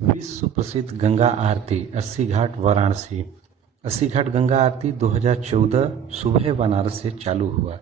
विश्व प्रसिद्ध गंगा आरती अस्सी घाट वाराणसी। अस्सी घाट गंगा आरती 2014 सुबह बनारस से चालू हुआ।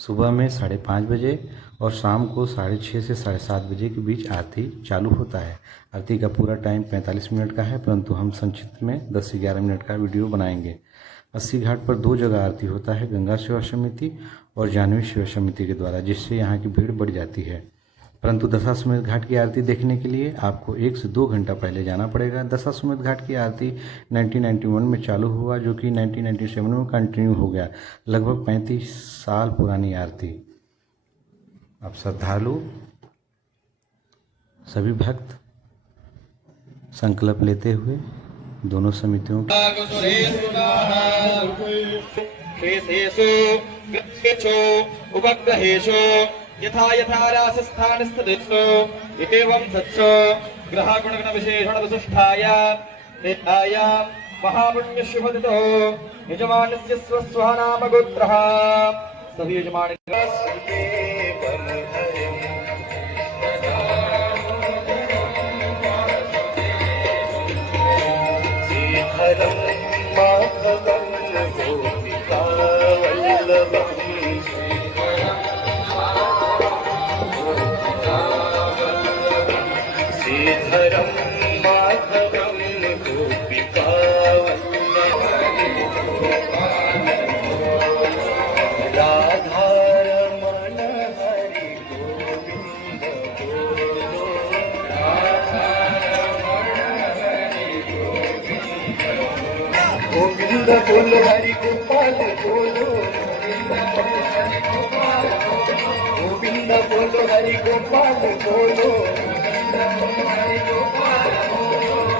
सुबह में 5:30 बजे और शाम को 6:30 से 7:30 बजे के बीच आरती चालू होता है। आरती का पूरा टाइम 45 मिनट का है, परंतु हम संक्षिप्त में 10 से 11 मिनट का वीडियो बनाएंगे। अस्सी घाट पर 2 जगह आरती होता है, गंगा सेवा समिति और जाह्नवी सेवा समिति के द्वारा, जिससे यहाँ की भीड़ बढ़ जाती है। परंतु दशाश्वमेध घाट की आरती देखने के लिए आपको 1 से 2 घंटा पहले जाना पड़ेगा। दशाश्वमेध घाट की आरती 1991 में चालू हुआ, जो कि 1997 में कंटिन्यू हो गया। लगभग 35 साल पुरानी आरती। अब श्रद्धालु सभी भक्त संकल्प लेते हुए दोनों समितियों यथा यथा रासस्थानस्थदेशो एवं सत्सो ग्रहगुणगण विशेषण विशिष्टाय नित्याय महापुण्य शुभदितो यजमानस्य स्वस्वः नाम गोत्रः सभी यजमान गोविंद बोलो हरि गोपाल बोलो, गोविंद बोलो हरि गोपाल बोलो,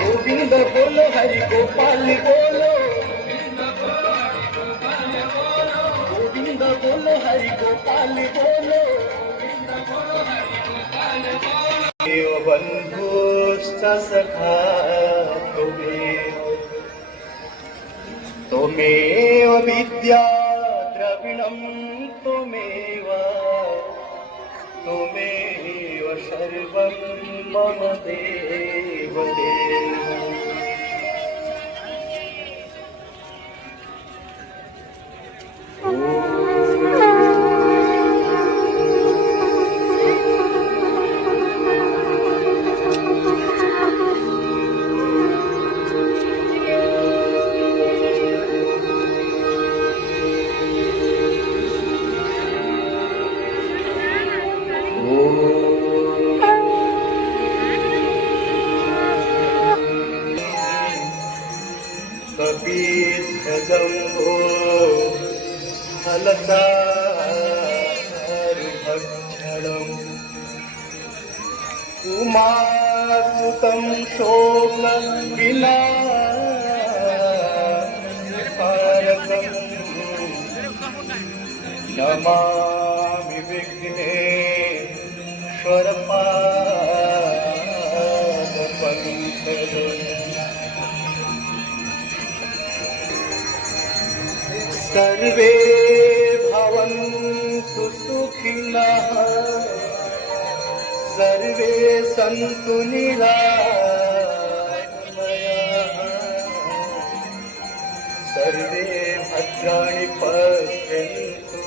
गोविंद बोलो हरि गोपाल बोलो, गोविंद बोलो हरि गोपाल बोलो। देव बंधुश्च सखा त्वमेव विद्या द्रविणं त्वमेव सर्वं मम देव देव। कपीध्वजम्भो फलसारुभक्षणम् उमासुतं शोकविनाशकारकम् नमामि विघ्नेश्वरपादपङ्कजम्। सर्वे भवन्तु सुखिनः, सर्वे सन्तु निरामयाः, सर्वे भद्राणि पश्यन्तु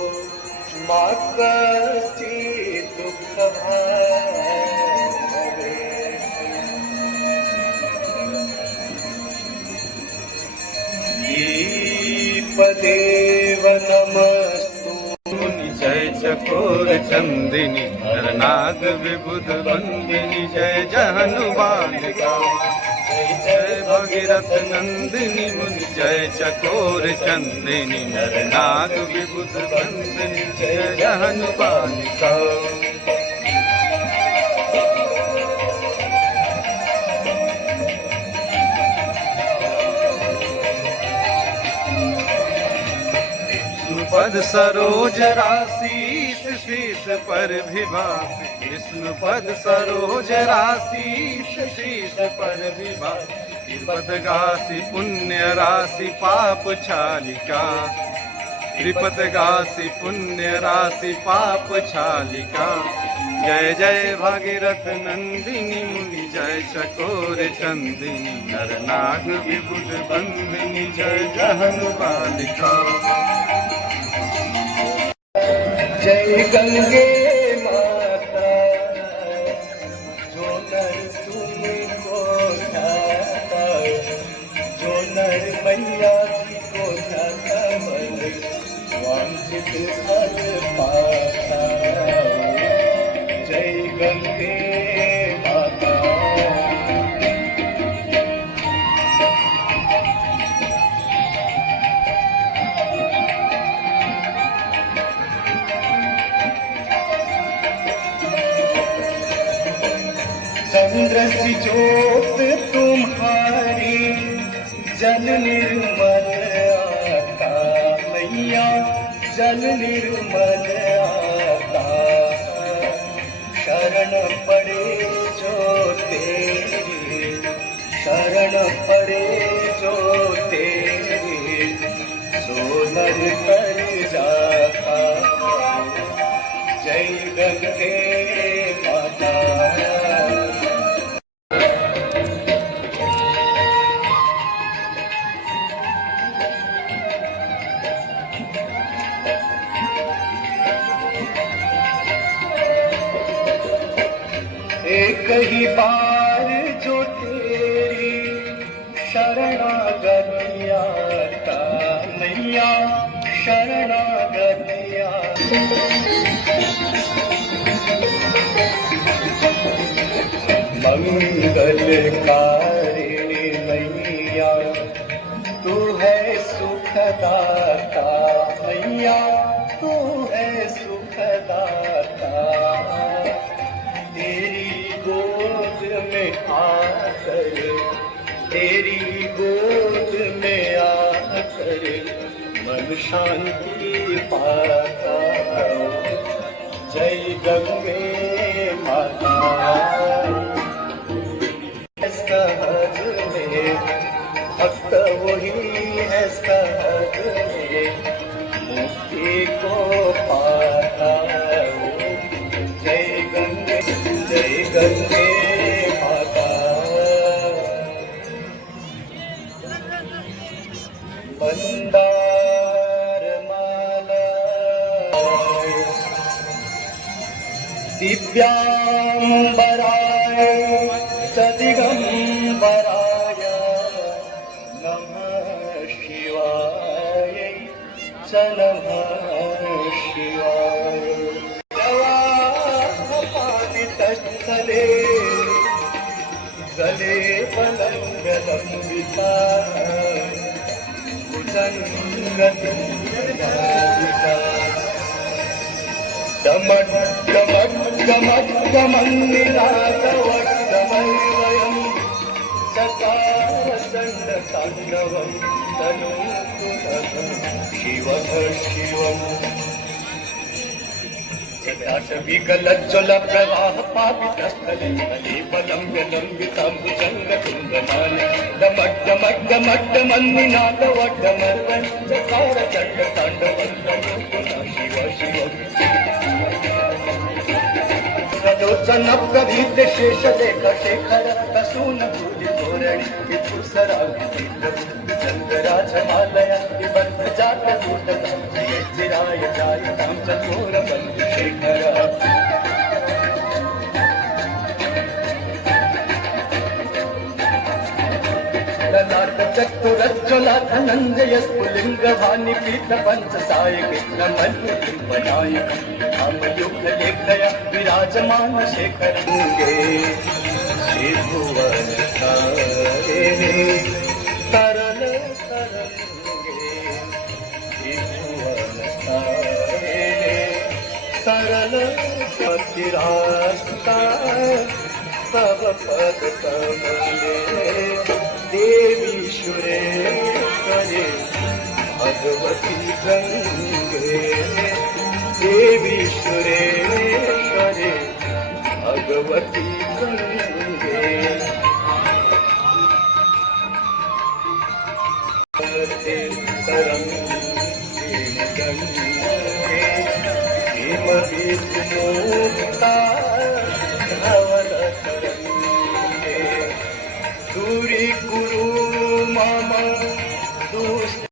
मा कश्चित् दुःखभाग् भवेत्। देव नमस्तु जय चकोर चंदिनी नरनाग विबुध बंदिनी जय जहनुमान जय जय भगीरथ नंदिनी मुनि जय चकोर चंदिनी नरनाग विबुध बंदिनी जय जहनुमान पद सरोज राशि शीश पर विभासी, विष्णु पद सरोज राशि शीश पर विभासी, पद गासी पुण्य राशि पाप छालिका, त्रिपद गासी पुण्य राशि पाप छालिका। जय जय भागीरथ नंदिनी मुनि जय चकोर चंदिनी नर नाग विबुध बंदिनी जय जहन बालिका। जय गंगे माता जो नर तुमको ध्याता, जो नर मैया जी को ध्याता मन वांछित फल पाता। जय गंगे माता। चंद्र सी ज्योत तुम्हारी जल निर्मल आता मैया, जल निर्मल आता। शरण पड़े जो तेरे, शरण पड़े जो तेरे, सो नर कर जाता। जय गंगे माता। एक ही बार जो तेरी शरणागति आता मैया, शरणागति आता। मंगलकारिणी मैया तू है सुखदाता मैया, तू है सुखदाता। तेरी गोद में आकर, तेरी गोद में आकर मन शांति पाता। जय गंगे माता। सहज में भक्त वही है सहज में मुक्ति को पाता। जय गंगे, जय गंगे माता। मंदार माला दिव्यांबराय च दिगंबराय नमः शिवाय च नमः शिवाय। जवापादितस्थले गले पलंगलंबिता भुजंगतुंगिता। डमक डमक डमक डमन्निनादवट्टमैवयम् चकार चण्डताण्डवम् तनूतु शिवः शिवम्। विकलज्ज्वल प्रवाह पापितस्थले कलेबलम्ब्य लम्बितं भुजङ्गतुङ्गमाने डमक डमक डमक डमन्निनादवट्टमैवयम् चकार चण्डताण्डवम् तनूतु शिव शिव। लोचन प्रभीत शेष लेख शेखर प्रसून भूलि तोरणी विभूषरा चंद्राजमालया विबंध जात कूट जय चिराय जाय काम चकोर बंद शेखर। ललाट चतुरज्ज्वला धनंजय स्फुलिंग भानि पीत पंच साय कृष्ण मल्ल बनायक युग लेखया विराजमान शेखर। त्रिभुवन तारे तरल तरंगे, त्रिभुवन तारे तरल पतिरास्ता तव पद कमले। देवी सुरेश्वरी भगवती गंगे, देवी सुरेश्वरी भगवती गंगे। तरंगे गंगे हिम विष्णुता धवल तरंगे, सूरी गुरु मामा दुष्टे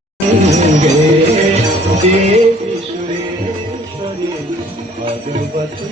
देवी सुरेश्वरी भगवती